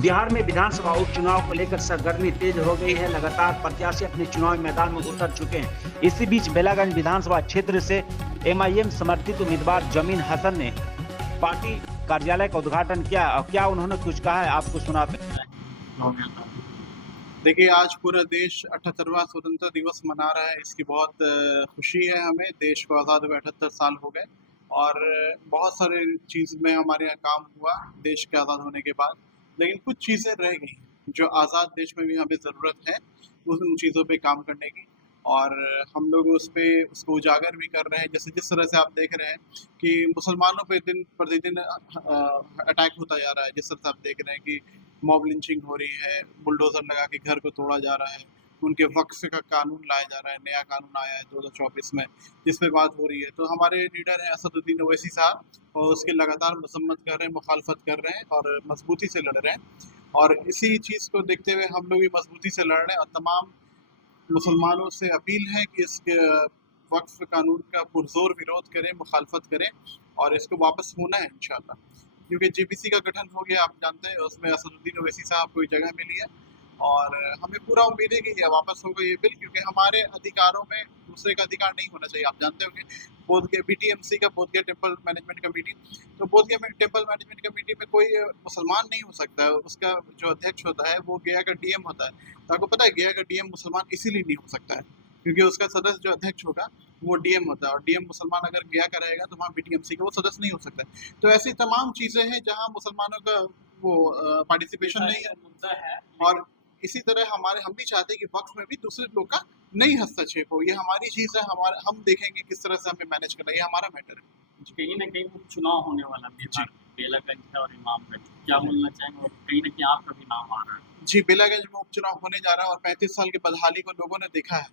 बिहार में विधानसभा उपचुनाव को लेकर सरगर्मी तेज हो गई है। लगातार प्रत्याशी अपने चुनावी मैदान में उतर चुके हैं। इसी बीच बेलागंज विधानसभा क्षेत्र से एमआईएम समर्थित उम्मीदवार जमीन हसन ने पार्टी कार्यालय का उद्घाटन किया और क्या उन्होंने कुछ कहा है आपको सुनाते हैं। देखिए, आज पूरा देश 78वां स्वतंत्रता दिवस मना रहा है। इसकी बहुत खुशी है हमें। देश को आज़ाद हुए 78 साल हो गए और बहुत सारे चीज़ में हमारे यहाँ काम हुआ देश के आज़ाद होने के बाद। लेकिन कुछ चीज़ें रह गई जो आज़ाद देश में भी हमें ज़रूरत है उन चीज़ों पे काम करने की, और हम लोग उसको उजागर भी कर रहे हैं। जैसे जिस तरह से आप देख रहे हैं कि मुसलमानों पे दिन प्रतिदिन अटैक होता जा रहा है। जिस तरह से आप देख रहे हैं कि मॉब लिंचिंग हो रही है, बुलडोजर लगा के घर को तोड़ा जा रहा है, उनके वक्फ का कानून लाया जा रहा है, नया कानून आया है 2024 में जिस पे बात हो रही है। तो हमारे लीडर हैं असदुद्दीन ओवैसी साहब और उसकी लगातार मसम्मत कर रहे हैं, मुखालफत कर रहे हैं और मजबूती से लड़ रहे हैं। और इसी चीज़ को देखते हुए हम लोग भी मजबूती से लड़ रहे हैं और तमाम मुसलमानों से अपील है कि इसके वक्फ कानून का पुरजोर विरोध करें, मुखालफत करें और इसको वापस होना है इंशाल्लाह। क्योंकि जेपीसी का गठन हो गया, आप जानते हैं, उसमें असदुद्दीन ओवैसी साहब को जगह मिली है और हमें पूरा उम्मीद है कि ये वापस होगा ये बिल, क्योंकि हमारे अधिकारों में दूसरे का अधिकार नहीं होना चाहिए। आप जानते होंगे बोधगया बीटीएमसी का बोधगया टेम्पल मैनेजमेंट कमेटी, तो बोधगया टेम्पल मैनेजमेंट कमेटी में कोई मुसलमान नहीं हो सकता है। उसका जो अध्यक्ष होता है वो गया का डीएम होता है। तो आपको पता है गया का डीएम मुसलमान इसीलिए नहीं हो सकता है क्योंकि उसका सदस्य जो अध्यक्ष होगा वो डीएम होता है और डीएम मुसलमान अगर गया का रहेगा तो वहाँ बीटीएमसी का वो सदस्य नहीं हो सकता है। तो ऐसी तमाम चीजें हैं जहाँ मुसलमानों का वो पार्टिसिपेशन नहीं है मुद्दा है। और इसी तरह हम भी चाहते हैं कि वक्फ में भी दूसरे लोग का नहीं हस्तक्षेप हो। ये हमारी चीज है, हमारा हम देखेंगे किस तरह से हमें मैनेज करना है, ये हमारा मैटर है। कहीं ना कहीं उपचुनाव होने वाला बिहार बेलागंज है और इमामगंज, क्या बोलना चाहेंगे? और कहीं ना कहीं आपका भी नाम आ रहा है। जी, बेलागंज में उपचुनाव होने जा रहा है और 35 साल के बदहाली को लोगों ने देखा है।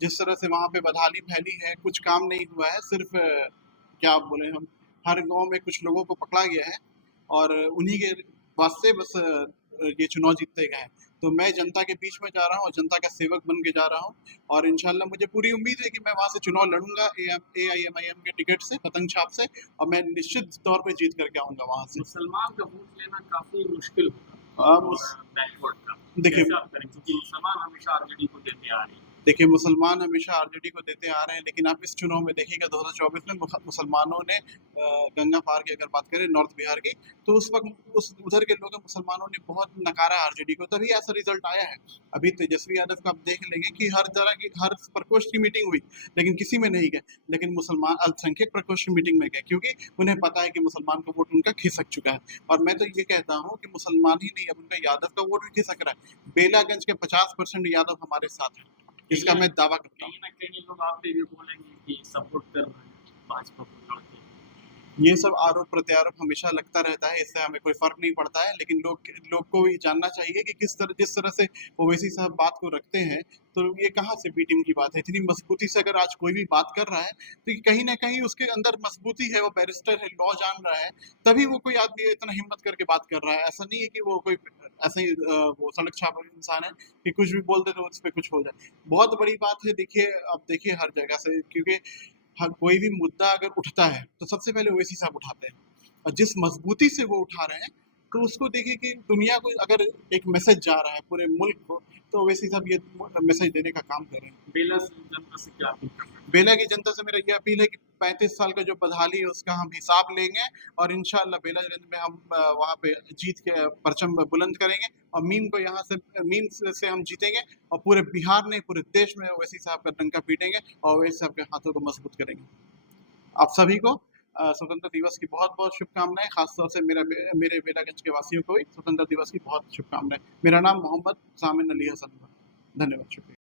जिस तरह से वहाँ पे बदहाली फैली है, कुछ काम नहीं हुआ है। सिर्फ क्या बोले हम, हर गांव में कुछ लोगों को पकड़ा गया है और उन्हीं के वास्ते बस ये चुनाव जीतते गए हैं। तो मैं जनता के बीच में जा रहा हूँ और जनता का सेवक बन के जा रहा हूँ और इंशाल्लाह मुझे पूरी उम्मीद है कि मैं वहाँ से चुनाव लड़ूंगा AIMIM के टिकट से, पतंग छाप से, और मैं निश्चित तौर पे जीत करके आऊंगा वहाँ से। मुसलमान का वोट लेना काफी मुश्किल हाँ, होगा बैकवर्ड का। देखिए क्योंकि मुसलमान हमेशा आरजेडी को देते आ रही है। देखिए मुसलमान हमेशा आरजेडी को देते आ रहे हैं, लेकिन आप इस चुनाव में देखिएगा 2024 में मुसलमानों ने गंगा पार की अगर बात करें नॉर्थ बिहार की, तो उस वक्त उधर के लोग मुसलमानों ने बहुत नकारा आरजेडी को, तभी ऐसा रिजल्ट आया है। अभी तेजस्वी यादव का आप देख लेंगे कि हर प्रकोष्ठ की मीटिंग हुई लेकिन किसी में नहीं गए, लेकिन मुसलमान अल्पसंख्यक प्रकोष्ठ की मीटिंग में गए क्योंकि उन्हें पता है कि मुसलमान का वोट उनका खिसक चुका है। और मैं तो ये कहता हूँ कि मुसलमान ही नहीं, अब उनका यादव का वोट भी खिसक रहा है। बेलागंज के 50% यादव हमारे साथ है, इसका मैं दावा करता हूँ। कहीं ना कहीं लोग आप ये बोलेंगे कि सपोर्ट कर रहे हैं भाजपा को लड़के। ये सब आरोप प्रत्यारोप हमेशा लगता रहता है, इससे हमें कोई फर्क नहीं पड़ता है, लेकिन लोग को ये जानना चाहिए कि जिस तरह से ओवैसी साहब बात को रखते हैं, तो ये कहाँ से बी टीम की बात है। इतनी मजबूती से अगर आज कोई भी बात कर रहा है तो कहीं ना कहीं उसके अंदर मजबूती है, वो बैरिस्टर है, लॉ जान रहा है, तभी वो कोई आदमी इतना हिम्मत करके बात कर रहा है। ऐसा नहीं है कि वो कोई ऐसे ही वो सड़क छाप इंसान है कि कुछ भी बोल दे तो उस पर कुछ हो जाए। बहुत बड़ी बात है। देखिए, आप देखिए हर जगह से, क्योंकि हर कोई भी मुद्दा अगर उठता है तो सबसे पहले ओवैसी साहब उठाते हैं, और जिस मजबूती से वो उठा रहे हैं तो उसको देखिए कि दुनिया को अगर एक मैसेज जा रहा है पूरे मुल्क को, तो ओवैसी साहब ये मैसेज देने का काम कर रहे हैं। बेला जनता से क्या अपील कर रहे हैं? बेला की जनता से मेरा ये अपील है कि 35 साल का जो बदहाली है उसका हम हिसाब लेंगे और इंशाल्लाह बेलागंज में हम वहाँ पे जीत के परचम बुलंद करेंगे और मीम से हम जीतेंगे और पूरे बिहार में, पूरे देश में ओवैसी साहब का डंका पीटेंगे और ओवैसी साहब के हाथों को मजबूत करेंगे। आप सभी को स्वतंत्रता दिवस की बहुत बहुत शुभकामनाएं। खासतौर से मेरे बेलागंज के वासियों को भी स्वतंत्रता दिवस की बहुत शुभकामनाएं। मेरा नाम मोहम्मद सामिन अली हसन। धन्यवाद, शुक्रिया।